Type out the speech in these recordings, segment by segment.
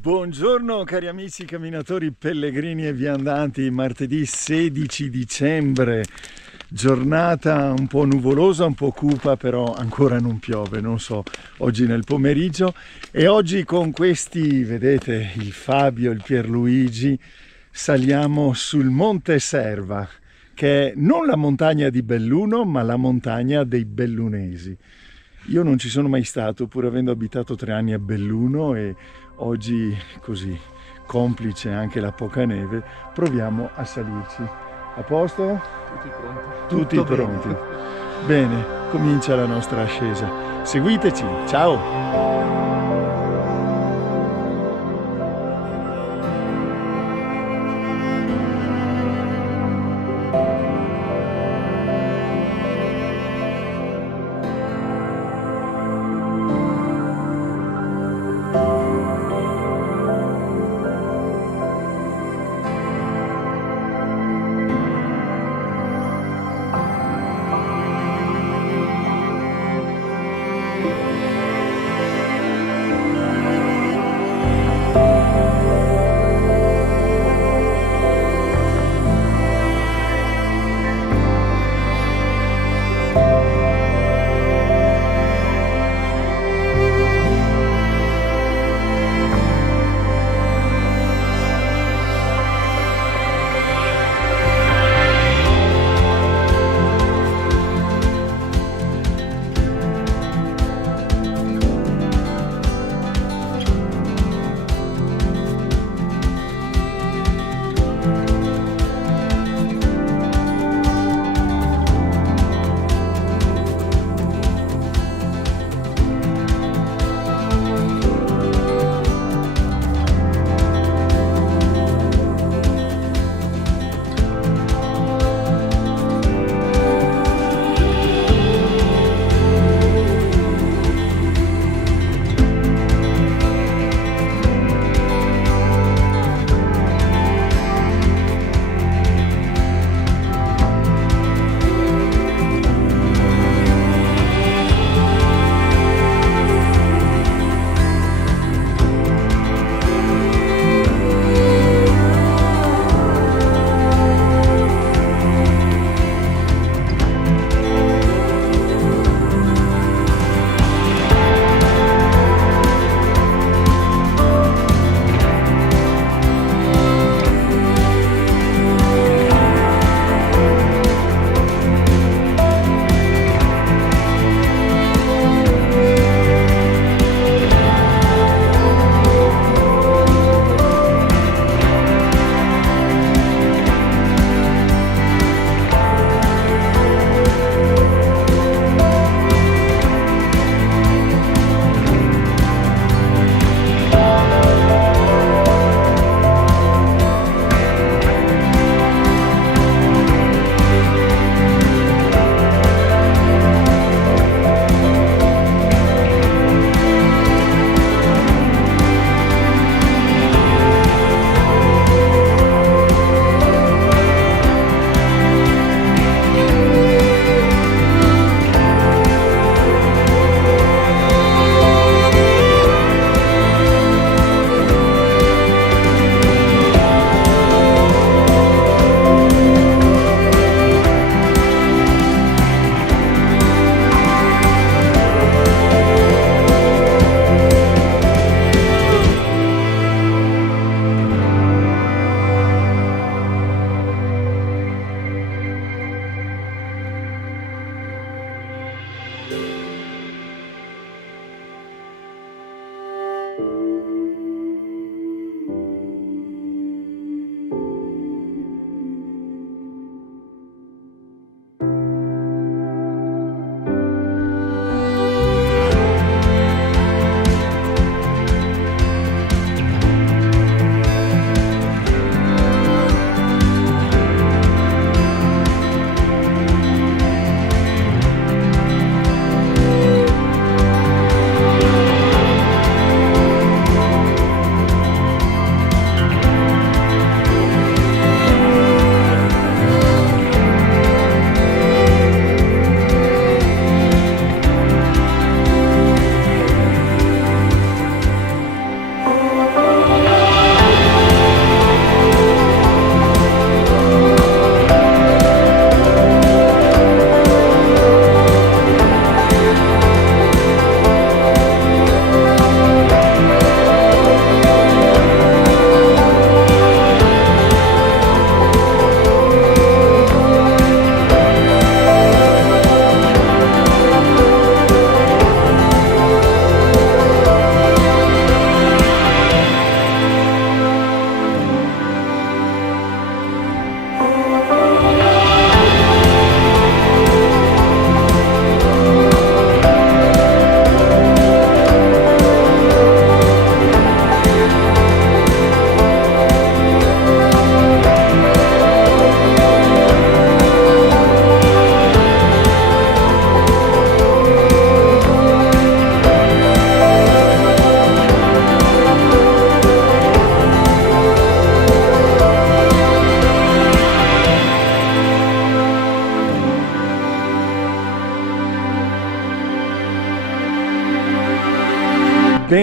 Buongiorno cari amici camminatori, pellegrini e viandanti, martedì 16 dicembre, giornata un po' nuvolosa, un po' cupa, però ancora non piove, non so, oggi nel pomeriggio. E oggi con questi, vedete, il Fabio, il Pierluigi, saliamo sul Monte Serva, che è non la montagna di Belluno, ma la montagna dei Bellunesi. Io non ci sono mai stato, pur avendo abitato 3 anni a Belluno, e oggi, così, complice anche la poca neve, proviamo a salirci. A posto? Tutti pronti? Tutti Tutto pronti. bene. Bene, comincia la nostra ascesa. Seguiteci, ciao!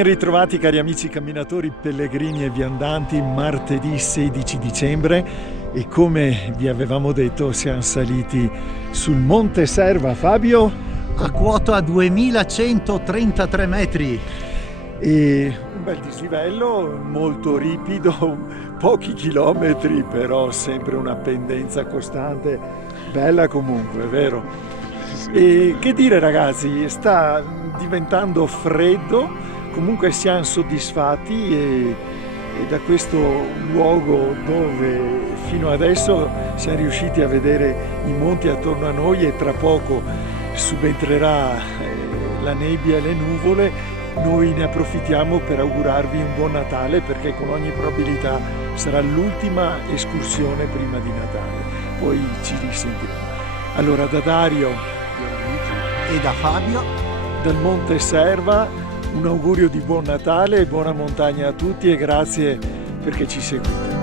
ritrovati cari amici camminatori, pellegrini e viandanti, martedì 16 dicembre e come vi avevamo detto siamo saliti sul Monte Serva, Fabio? A quota 2133 metri. E un bel dislivello, molto ripido, pochi chilometri, però sempre una pendenza costante, bella comunque, è vero? E che dire ragazzi, sta diventando freddo. Comunque siamo soddisfatti e da questo luogo dove fino adesso siamo riusciti a vedere i monti attorno a noi e tra poco subentrerà la nebbia e le nuvole, noi ne approfittiamo per augurarvi un buon Natale perché con ogni probabilità sarà l'ultima escursione prima di Natale, poi ci risentiremo. Allora da Dario E da Fabio, dal Monte Serva, un augurio di buon Natale e buona montagna a tutti e grazie perché ci seguite.